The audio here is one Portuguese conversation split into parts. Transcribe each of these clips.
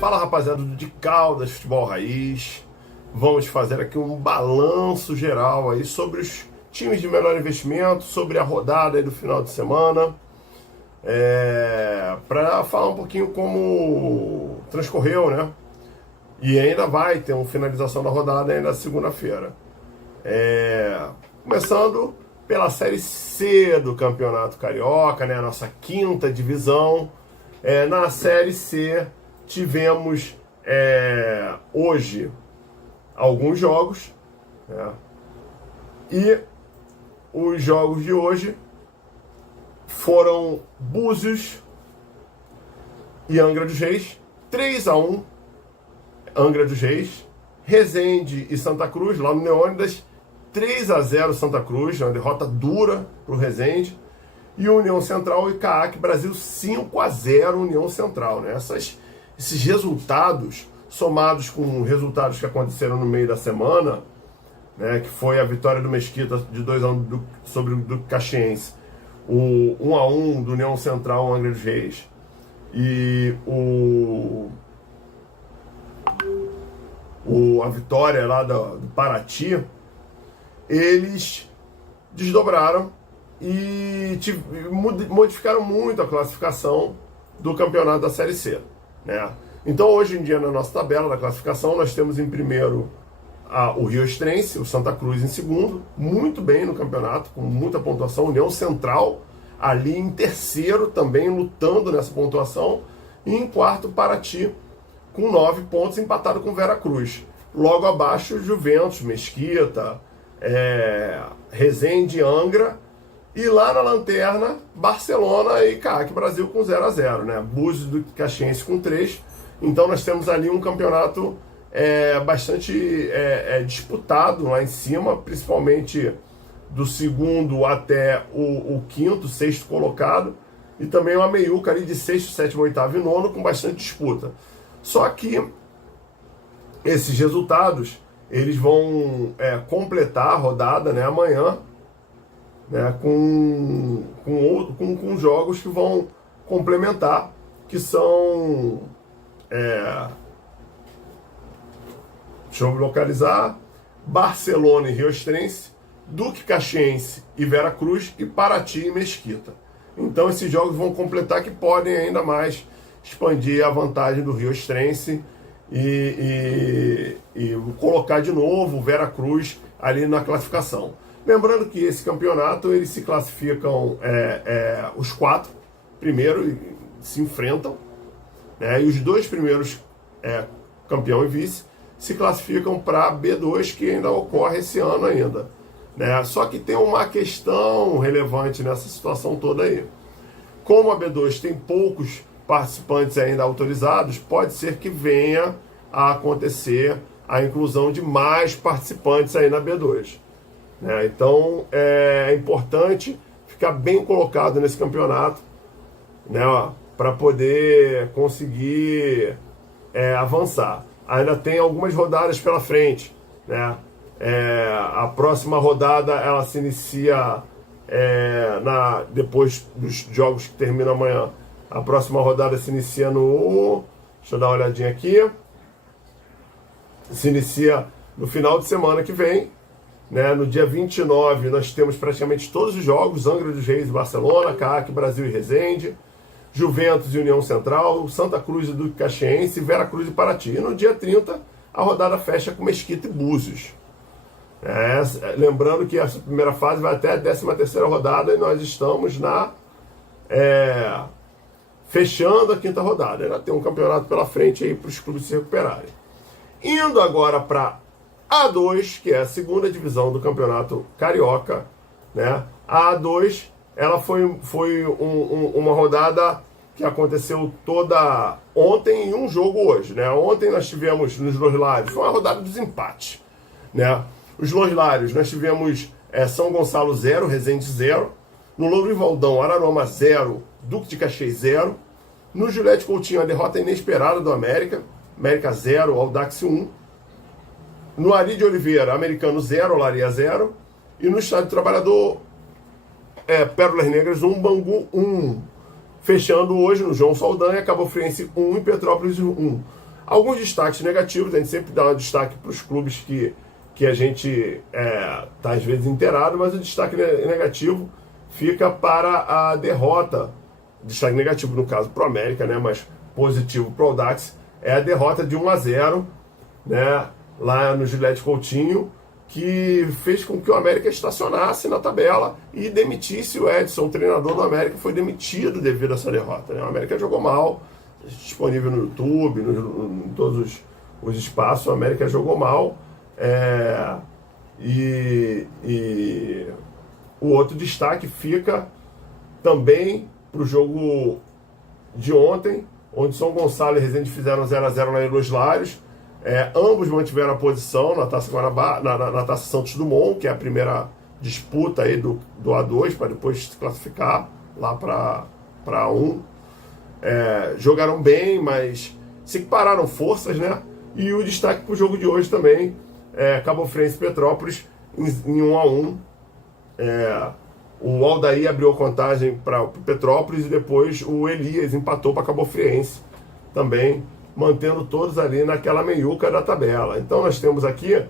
Fala, rapaziada do De Caldas Futebol Raiz. Vamos fazer aqui um balanço geral aí sobre os times de menor investimento, sobre a rodada aí do final de semana, para falar um pouquinho como transcorreu, né? E ainda vai ter uma finalização da rodada ainda na segunda-feira. Começando pela Série C do Campeonato Carioca, né? A nossa quinta divisão. Na Série C tivemos hoje alguns jogos, né? E os jogos de hoje foram Búzios e Angra dos Reis, 3-1 Angra dos Reis, Resende e Santa Cruz, lá no Leônidas, 3-0 Santa Cruz, uma derrota dura para o Resende, e União Central e CAAC Brasil, 5-0 União Central, né? Esses resultados, somados com resultados que aconteceram no meio da semana, né, que foi a vitória do Mesquita de 2-1 sobre o Duque Caxiense, o 1-1 do União Central Angra dos Reis e a vitória lá do Paraty, eles desdobraram e modificaram muito a classificação do campeonato da Série C, né? Então hoje em dia na nossa tabela da classificação nós temos em primeiro o Rioestrense, o Santa Cruz em segundo, muito bem no campeonato, com muita pontuação, União Central ali em terceiro também lutando nessa pontuação, e em quarto Paraty com 9 pontos, empatado com Veracruz. Logo abaixo Juventus, Mesquita, Resende, Angra, e lá na lanterna Barcelona e CAAC Brasil com 0-0, né? Búzios do Caxiense com 3. Então nós temos ali um campeonato bastante disputado lá em cima, principalmente do segundo até o quinto, sexto colocado, e também uma meiuca ali de sexto, sétimo, oitavo e nono com bastante disputa. Só que esses resultados eles vão completar a rodada, né, amanhã, né, com jogos que vão complementar, que são deixa eu localizar: Barcelona e Rioestrense, Duque Caxiense e Veracruz, e Paraty e Mesquita. Então esses jogos vão completar, que podem ainda mais expandir a vantagem do Rioestrense e colocar de novo o Veracruz ali na classificação. Lembrando que esse campeonato eles se classificam, os 4 primeiros se enfrentam, né, e os 2 primeiros, campeão e vice, se classificam para B2, que ainda ocorre esse ano ainda, né? Só que tem uma questão relevante nessa situação toda aí. Como a B2 tem poucos participantes ainda autorizados, pode ser que venha a acontecer a inclusão de mais participantes aí na B2, né? Então é importante ficar bem colocado nesse campeonato, né, para poder conseguir avançar. Ainda tem algumas rodadas pela frente, né? A próxima rodada ela se inicia depois dos jogos que terminam amanhã. A próxima rodada se inicia deixa eu dar uma olhadinha aqui. Se inicia no final de semana que vem, né? No dia 29 nós temos praticamente todos os jogos: Angra dos Reis e Barcelona, CAAC Brasil e Resende, Juventus e União Central, Santa Cruz e Duque Caxiense, Veracruz e Paraty. E no dia 30 a rodada fecha com Mesquita e Búzios. Lembrando que essa primeira fase vai até a 13ª rodada, e nós estamos fechando a 5ª rodada. Ainda tem um campeonato pela frente aí para os clubes se recuperarem. Indo agora para A2, que é a segunda divisão do Campeonato Carioca, né? A A2 ela foi uma rodada que aconteceu toda ontem e um jogo hoje, né? Ontem nós tivemos nos Los Hilários, foi uma rodada dos empates, né? Os Los Hilários nós tivemos São Gonçalo 0, Resende 0. No Lourivaldão, Araruama 0, Duque de Caxias 0. No Juliette Coutinho, a derrota inesperada do América 0, Audax 1. No Ari de Oliveira, Americano 0, Olaria 0. E no Estádio Trabalhador, Pérolas Negras 1, Bangu 1. Fechando hoje no João Saldanha, Cabo Friense 1 e Petrópolis 1. Alguns destaques negativos, a gente sempre dá um destaque para os clubes que a gente está às vezes inteirado, mas o destaque negativo fica para a derrota, destaque negativo no caso para o América, né, mas positivo para o Audax, é a derrota de 1-0, né, lá no Gilete Coutinho, que fez com que o América estacionasse na tabela e demitisse o Edson, o treinador do América, foi demitido devido a essa derrota, né? O América jogou mal, disponível no YouTube, em todos os espaços, o América jogou mal, e o outro destaque fica também para o jogo de ontem, onde São Gonçalo e Resende fizeram 0-0 lá em Los Lários. Ambos mantiveram a posição na Taça Guanabara, na Taça Santos Dumont, que é a primeira disputa aí do A2, para depois se classificar lá para A1. Jogaram bem, mas se equipararam forças, né? E o destaque para o jogo de hoje também Cabo Friense e Petrópolis em 1-1. O Aldair abriu a contagem para o Petrópolis e depois o Elias empatou para Cabo Friense também, mantendo todos ali naquela meiuca da tabela. Então nós temos aqui,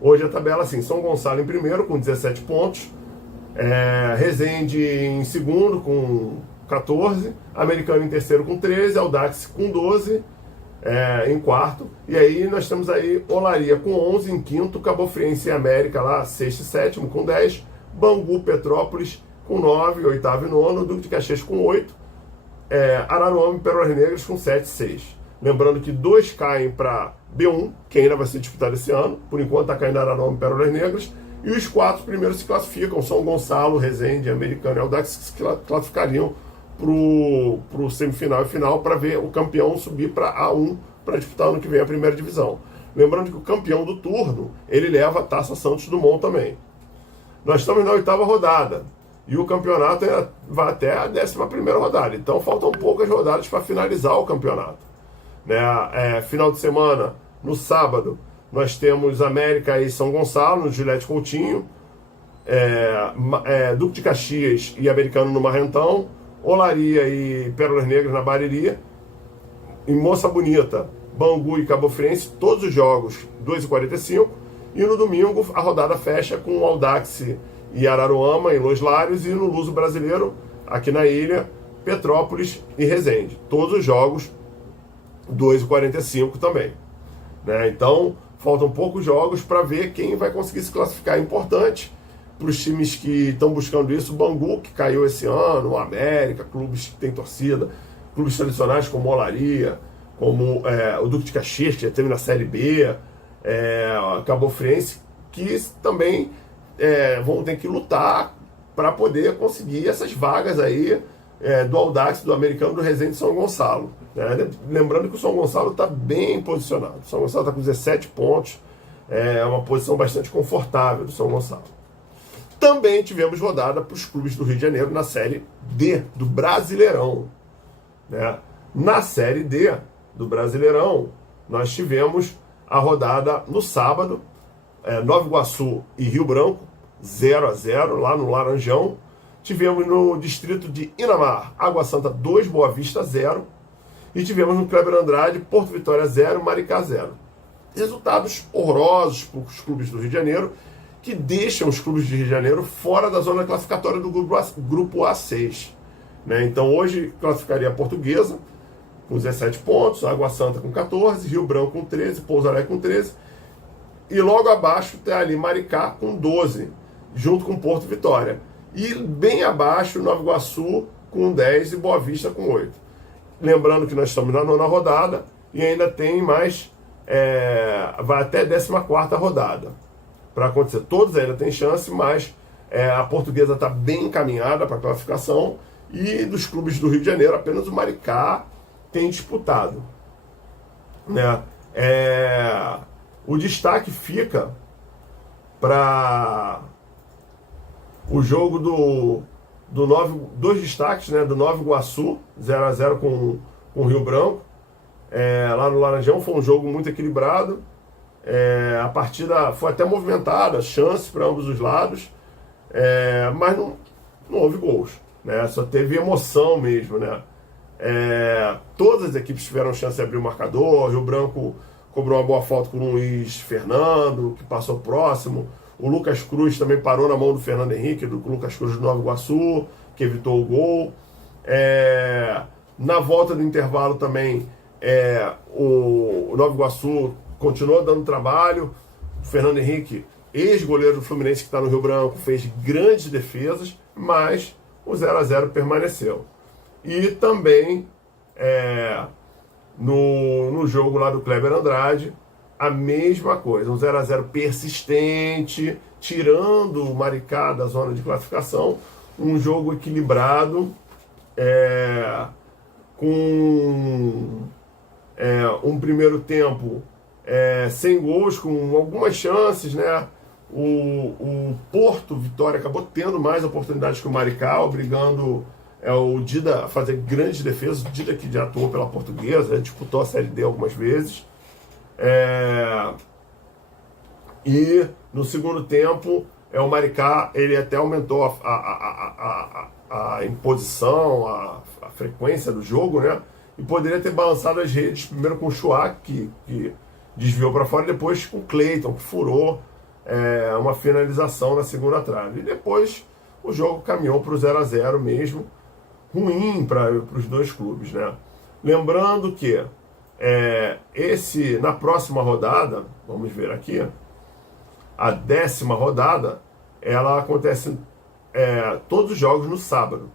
hoje a tabela assim, São Gonçalo em primeiro com 17 pontos, Resende em segundo com 14, Americano em terceiro com 13, Audax com 12 em quarto, e aí nós temos aí Olaria com 11 em quinto, Cabo Friense e América lá, sexto e sétimo com 10, Bangu, Petrópolis com 9, oitavo e nono, Duque de Caxias com 8, Araruama e Pérolas Negras com 7 e 6. Lembrando que 2 caem para B1, que ainda vai ser disputado esse ano, por enquanto está caindo Araruama e Pérolas Negras, e os 4 primeiros se classificam, São Gonçalo, Resende, Americano e Audax, que se classificariam para o semifinal e final para ver o campeão subir para A1 para disputar ano que vem a primeira divisão. Lembrando que o campeão do turno, ele leva a Taça Santos Dumont também. Nós estamos na 8ª rodada e o campeonato vai até a 11ª rodada. Então faltam poucas rodadas para finalizar o campeonato. Final de semana, no sábado, nós temos América e São Gonçalo, no Gilete Coutinho, Duque de Caxias e Americano no Marrentão, Olaria e Pérolas Negras na Bariri, em Moça Bonita, Bangu e Cabo Friense, todos os jogos 2h45. E no domingo a rodada fecha com o Audax e Araruama em Los Lários, e no Luso Brasileiro, aqui na ilha, Petrópolis e Resende. Todos os jogos 2h45 também. Então, faltam poucos jogos para ver quem vai conseguir se classificar. É importante para os times que estão buscando isso. O Bangu, que caiu esse ano, o América, clubes que têm torcida, clubes tradicionais como Olaria, como o Duque de Caxias, que já teve na Série B, Cabo Friense, que também vão ter que lutar para poder conseguir essas vagas aí do Audax, do Americano, do Resende e São Gonçalo. Lembrando que o São Gonçalo está bem posicionado. O São Gonçalo está com 17 pontos, uma posição bastante confortável do São Gonçalo. Também tivemos rodada para os clubes do Rio de Janeiro na Série D do Brasileirão. Na Série D do Brasileirão, nós tivemos a rodada no sábado, Nova Iguaçu e Rio Branco, 0-0 lá no Laranjão. Tivemos no distrito de Inamar, Água Santa 2, Boa Vista 0. E tivemos no Kleber Andrade, Porto Vitória 0, Maricá 0. Resultados horrorosos para os clubes do Rio de Janeiro, que deixam os clubes de Rio de Janeiro fora da zona classificatória do grupo A6. Então hoje classificaria a Portuguesa com 17 pontos, Água Santa com 14, Rio Branco com 13, Pouso Alegre com 13. E logo abaixo tem ali Maricá com 12, junto com Porto Vitória. E bem abaixo Nova Iguaçu com 10 e Boa Vista com 8. Lembrando que nós estamos na 9ª rodada e ainda tem mais, vai até a 14ª rodada para acontecer. Todos ainda têm chance, mas a Portuguesa está bem encaminhada para a classificação, e dos clubes do Rio de Janeiro apenas o Maricá tem disputado. O destaque fica para o jogo dois destaques, do Nova Iguaçu, 0-0 com o Rio Branco, lá no Laranjão. Foi um jogo muito equilibrado, a partida foi até movimentada, chances para ambos os lados, mas não houve gols, só teve emoção mesmo, Todas as equipes tiveram chance de abrir o marcador. Rio Branco cobrou uma boa falta com o Luiz Fernando, que passou próximo. O Lucas Cruz também parou na mão do Fernando Henrique, do Lucas Cruz do Nova Iguaçu, que evitou o gol. Na volta do intervalo também, o Nova Iguaçu continuou dando trabalho. O Fernando Henrique, ex-goleiro do Fluminense que está no Rio Branco, fez grandes defesas, mas o 0 a 0 permaneceu. E também no jogo lá do Kleber Andrade, a mesma coisa, um 0 a 0 persistente, tirando o Maricá da zona de classificação, um jogo equilibrado, com um primeiro tempo sem gols, com algumas chances, né? O Porto Vitória acabou tendo mais oportunidades que o Maricá, obrigando o Dida a fazer grandes defesas. O Dida, que já atuou pela Portuguesa, disputou a Série D algumas vezes. E no segundo tempo, o Maricá ele até aumentou a imposição, a frequência do jogo, né? E poderia ter balançado as redes, primeiro com o Chua, que desviou para fora, e depois com o Cleiton, que furou uma finalização na segunda trave. E depois o jogo caminhou para o 0 a 0 mesmo, ruim para os dois clubes, né? Lembrando que na próxima rodada, vamos ver aqui, a 10ª rodada, ela acontece todos os jogos no sábado.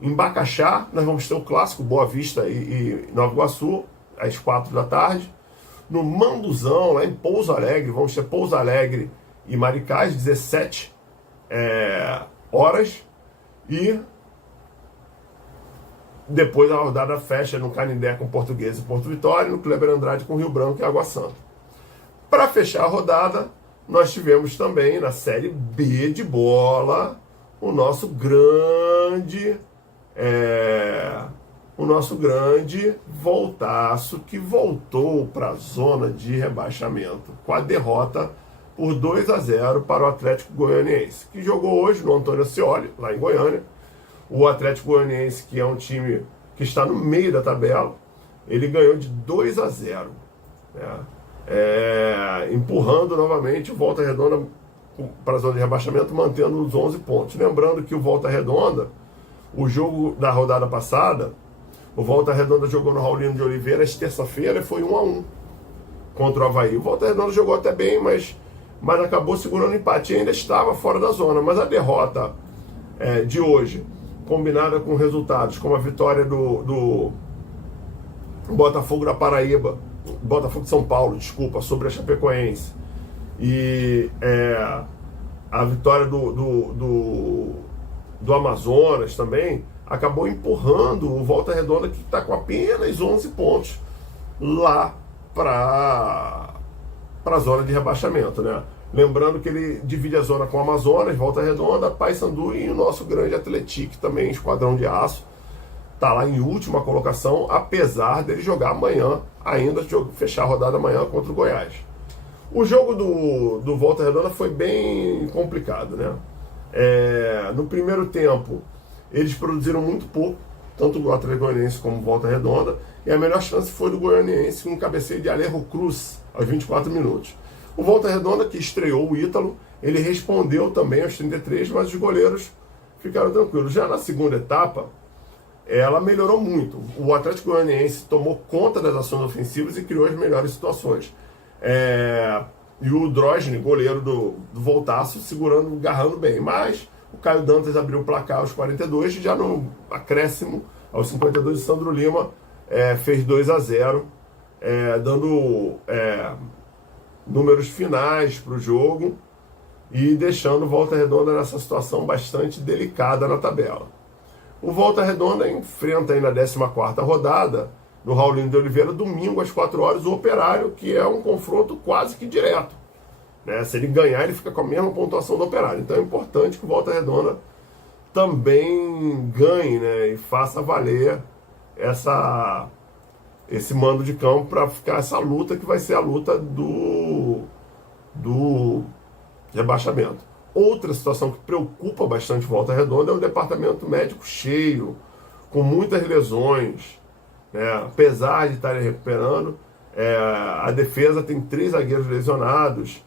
Em Bacaxá, nós vamos ter o clássico Boa Vista e Nova Iguaçu, às 4 da tarde. No Mambuzão, lá em Pouso Alegre, vamos ter Pouso Alegre e Maricá, às 17 horas. E depois a rodada fecha no Canindé com Portuguesa e Porto Vitória, no Kleber Andrade com Rio Branco e Água Santa. Para fechar a rodada, nós tivemos também na Série B de bola o nosso grande Voltaço, que voltou para a zona de rebaixamento com a derrota por 2 a 0 para o Atlético Goianiense, que jogou hoje no Antônio Ascioli, lá em Goiânia. O Atlético Goianiense, que é um time que está no meio da tabela, ele ganhou de 2 a 0, né? Empurrando novamente o Volta Redonda para a zona de rebaixamento, mantendo os 11 pontos. Lembrando que o Volta Redonda, o jogo da rodada passada, o Volta Redonda jogou no Raulino de Oliveira, terça-feira, foi 1 a 1 contra o Avaí. O Volta Redonda jogou até bem, mas acabou segurando o empate e ainda estava fora da zona. Mas a derrota de hoje, combinada com resultados como a vitória do Botafogo da Paraíba, Botafogo de São Paulo, desculpa, sobre a Chapecoense, e a vitória do Amazonas também, acabou empurrando o Volta Redonda, que está com apenas 11 pontos lá para a zona de rebaixamento, né? Lembrando que ele divide a zona com o Amazonas, Volta Redonda, Paysandu e o nosso grande Atlético também, Esquadrão de Aço, está lá em última colocação, apesar dele jogar amanhã, ainda fechar a rodada amanhã contra o Goiás. O jogo do Volta Redonda foi bem complicado, né? No primeiro tempo, eles produziram muito pouco, tanto o Atlético Goianiense como o Volta Redonda, e a melhor chance foi do Goianiense, com um cabeceio de Alejo Cruz, aos 24 minutos. O Volta Redonda, que estreou o Ítalo, ele respondeu também aos 33, mas os goleiros ficaram tranquilos. Já na segunda etapa, ela melhorou muito. O Atlético Goianiense tomou conta das ações ofensivas e criou as melhores situações. E o Drogni, goleiro do Voltaço, segurando, agarrando bem. Mas o Caio Dantas abriu o placar aos 42, e já no acréscimo, aos 52, o Sandro Lima fez 2 a 0, dando números finais para o jogo e deixando o Volta Redonda nessa situação bastante delicada na tabela. O Volta Redonda enfrenta aí na 14ª rodada, no Raulino de Oliveira, domingo às 4 horas, o Operário, que é um confronto quase que direto, né? Se ele ganhar, ele fica com a mesma pontuação do Operário. Então é importante que o Volta Redonda também ganhe, né? E faça valer esse mando de campo para ficar essa luta, que vai ser a luta do rebaixamento. Outra situação que preocupa bastante Volta Redonda é o departamento médico cheio, com muitas lesões, né? Apesar de estarem recuperando, a defesa tem 3 zagueiros lesionados,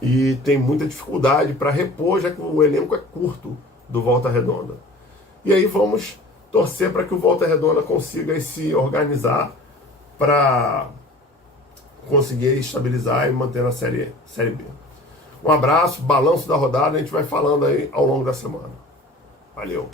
e tem muita dificuldade para repor, já que o elenco é curto do Volta Redonda. E aí vamos torcer para que o Volta Redonda consiga se organizar para conseguir estabilizar e manter na Série B. Um abraço, balanço da rodada, a gente vai falando aí ao longo da semana. Valeu!